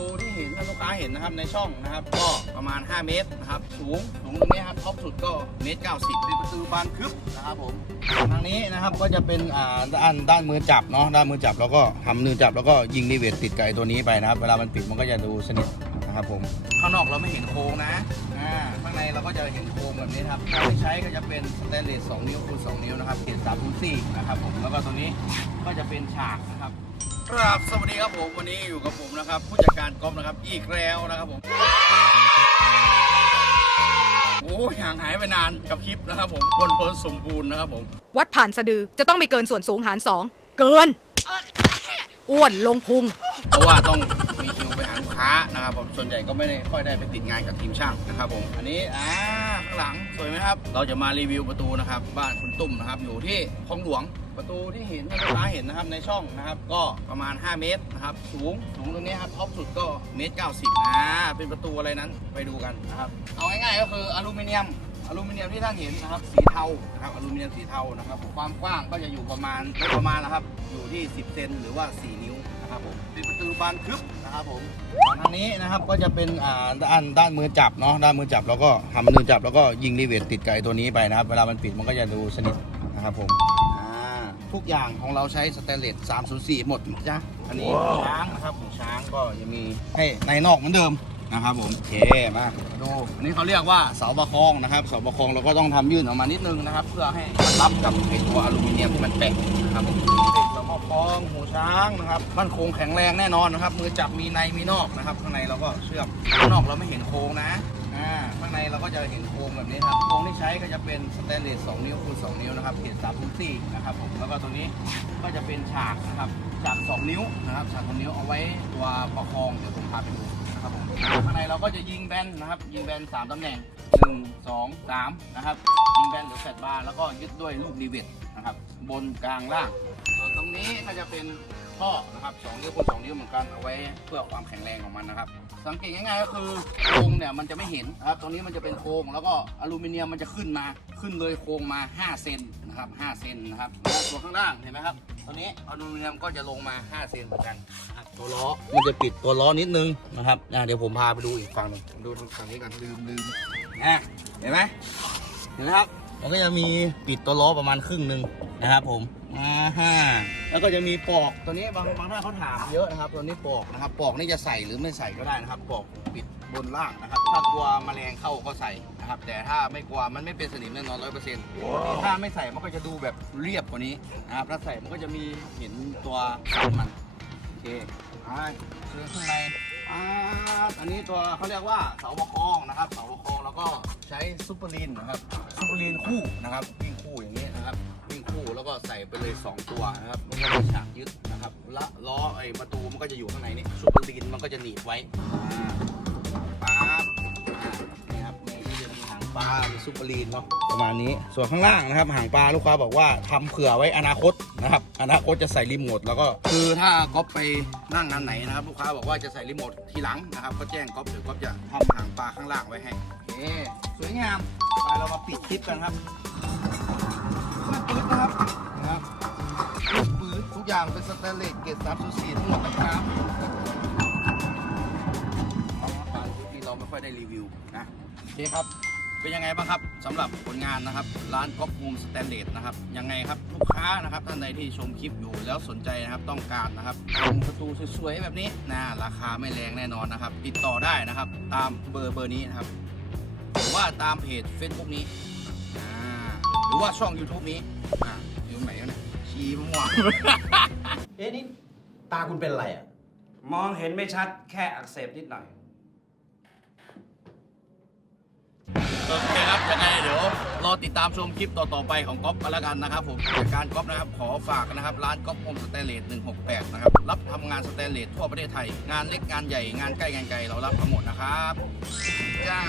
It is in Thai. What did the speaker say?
ูที่เห็นถ้าลูกค้าเห็นนะครับในช่องนะครับ ก็ประมาณ 5 เมตรนะครับ สูงสูงตรงนี้ครับท็อปสุดก็เมตรเก้าสิบเป็นประตูบานทึบนะครับผมทางนี้นะครับก็จะเป็นอ่าด้านด้านมือจับเนาะด้านมือจับแล้วก็ทำมือจับแล้วก็ยิงรีเวทติดกับไอ้ตัวนี้ไปนะครับ เวลามันปิดมันก็จะดูสนิทนะครับผมข้างนอกเราไม่เห็นโครงนะอ่าข้างในเราก็จะเห็นโครงแบบนี้ครับเรใช้ก็จะเป็นสแตนเลส2นิ้วคูณ2นิ้วนะครับเกรด3คูณ4นะครับผมแล้วก็ตัวนี้ก็จะเป็นฉากนะครับ ครับสวัสดีครับผมวันนี้อยู่กับผมนะครับ ผู้จัดการกอล์ฟนะครับ อีกแล้วนะครับผมโอ้ยห่างหายไปนานกับคลิปนะครับผมบนเพลินสมบูรณ์นะครับผมวัดผ่านสะดือจะต้องไม่เกินส่วนสูงหารสองเกิน อ้วนลงพุงเพราะว่าต้องมีคิวไปหาลูกค้านะครับผมส่วนใหญ่ก็ไม่ได้ค่อยได้ไปติดงานกับทีมช่างนะครับผมอันนี้อ่าข้าง หลังสวยไหมครับ เราจะมารีวิวประตูนะครับ บ้านคุณตุ้มนะครับ อยู่ที่คลองหลวงประตูที่เห็นถ้าลูกค้าเห็นนะครับในช่องนะครับ ก็ประมาณ 5 เมตรนะครับ สูงสูงตรงนี้ครับท็อปสุดก็เมตรเก้าสิบอ่าเป็นประตูอะไรนั้นไปดูกันนะครับเอาง่ายๆก็คืออลูมิเนียมอลูมิเนียมที่ท่านเห็นนะครับสีเทานะครับอลูมิเนียมสีเทานะครับความกว้างก็จะอยู่ประมาณประมาณนะครับอยู่ที่ 10 เซนหรือว่า 4 นิ้ว นะครับผมเป็นประตูบานทึบนะครับผมทางนี้นะครับก็จะเป็นอ่าด้านด้านมือจับเนาะด้านมือจับแล้วก็ทำมือจับแล้วก็ยิงรีเวทติดกับไอ้ตัวนี้ไปนะครับ เวลามันปิดมันก็จะดูสนิทนะครับผมอ่าทุกอย่างของเราใช้สแตนเลส304 หมดนะจ๊ะอันนี้ช้างนะครับหูช้างก็ยังมีให้ในนอกเหมือนเดิม นะครับผมโอเคมาดูอันนี้เขาเรียกว่าเสาประคองนะครับเสาประคองเราก็ต้องทำยื่นออกมานิดนึงนะครับ เพื่อให้มันรับกับไอตัวอลูมิเนียมที่มันแปะนะครับผมเสาประคองหูช้างนะครับมั่นคงแข็งแรงแน่นอนนะครับ มือจับมีในมีนอกนะครับ ข้างในเราก็เชื่อมข้างนอกเราไม่เห็นโครงนะอ่าข้างในเราก็จะเห็นโครงแบบนี้ครับโครงที่ใช้ก็จะเป็นสแตนเลส2นิ้วคูณ2นิ้วนะครับเกรด3คูณ4นะครับผมแล้วก็ตรงนี้ก็จะเป็นฉากนะครับฉาก2นิ้วนะครับฉาก2นิ้วเอาไว้ตัวประคองเดี๋ยวผมพาไปดู ข้างในเราก็จะยิงแบนนะครับ ยิงแบนสามตำแหน่งหนึ่งสองสามนะครับ ยิงแบนหรือแฟลตบาร์แล้วก็ยึดด้วยลูกรีเวทนะครับ บนกลางล่าง ส่วนตรงนี้ก็จะเป็นท่อนะครับสองนิ้วคูณสองนิ้วเหมือนกันเอาไว้เพื่อความแข็งแรงของมันนะครับ สังเกตง่ายๆก็คือโครงเนี่ยมันจะไม่เห็นนะครับตรงนี้มันจะเป็นโครงแล้วก็อลูมิเนียมมันจะขึ้นมาขึ้นเลยโครงมา 5 เซนนะครับ5เซนนะครับแล้วข้างล่างเห็นไหมครับ ตัวนี้อลูมิเนียมก็จะลงมา5เซนเหมือนกันนะครับตัวล้อมันจะปิดตัวล้อนิดนึงนะครับอะเดี๋ยวผมพาไปดูอีกฝั่งหนึงดูฝั่งนี้กันลืมลืมอะเห็นไหมเห็นไหมครับมันก็จะมีปิดตัวล้อประมาณครึ่งหนึ่งนะครับผมอ่าฮะแล้วก็จะมีปลอกตัวนี้บางบางท่านเขาถามเยอะนะครับ ตัวนี้ปลอกนะครับปลอกนี่จะใส่หรือไม่ใส่ก็ได้นะครับปลอกปิด บนล่างนะครับ ถ้ากลัวแมลงเข้าก็ใส่นะครับ แต่ถ้าไม่กลัวมันไม่เป็นสนิมแน่นอนร้อยเปอร์เซ็นต์ถ้าไม่ใส่มันก็จะดูแบบเรียบกว่านี้นะครับถ้าใส่มันก็จะมีเห็นตัวสันมันโอเคอ่าเสื้อข้างในอ่าอันนี้ตัวเขาเรียกว่าเสาประคองนะครับเสาประคองแล้วก็ใช้ซูเปอร์ลีนนะครับซูเปอร์ลีนคู่นะครับวิ่งคู่อย่างนี้นะครับวิ่งคู่แล้วก็ใส่ไปเลย 2 ตัวนะครับมันก็จะฉากยึดนะครับละล้อไอ้ประตูมันก็จะอยู่ข้างในนี้ซูเปอร์ลีนมันก็จะหนีบไว้ จะมีหางปลามีซูเปอร์ลีนเนาะประมาณนี้ส่วนข้างล่างนะครับหางปลาลูกค้าบอกว่าทำเผื่อไว้อนาคตนะครับอนาคตจะใส่รีโมทแล้วก็คือถ้าก๊อฟไปนั่งงานไหนนะครับลูกค้าบอกว่าจะใส่รีโมททีหลังนะครับก็แจ้งก๊อฟเดี๋ยวก๊อฟจะทำหางปลาข้างล่างไว้ให้โอเคสวยงามไปเรามาปิดคลิปกันครับปืนนะครับนะครับปืนทุกอย่างเป็นสแตนเลสเกรด304ทั้งหมดนะครับที่เราไม่ค่อยได้รีวิวนะโอเคครับ เป็นยังไงบ้างครับสำหรับผลงานนะครับ ร้านก๊อฟมูมสแตนเลสนะครับยังไงครับลูกค้านะครับท่านใดที่ชมคลิปอยู่แล้วสนใจนะครับต้องการนะครับทำประตูสวยๆแบบนี้นะราคาไม่แรงแน่นอนนะครับ ติดต่อได้นะครับ ตามเบอร์เบอร์นี้นะครับหรือว่าตามเพจ Facebook นี้อ่าหรือว่าช่อง YouTube นี้อ่าอยู่ไหนกันเนี่ยชี้มั่วเอ๊ะนี่ตาคุณเป็นอะไรอะมองเห็นไม่ชัดแค่อักเสบนิดหน่อย อติดตามชมคลิปต่อๆไปของก๊อฟกันแล้วกันนะครับผมจากการก๊อฟนะครับขอฝากนะครับร้านก๊อฟโฮมสเตเลส168 นะครับ รับทำงานสเตเลสทั่วประเทศไทย งานเล็กงานใหญ่งานใกล้งานไกลเรารับทั้งหมดนะครับ จ้า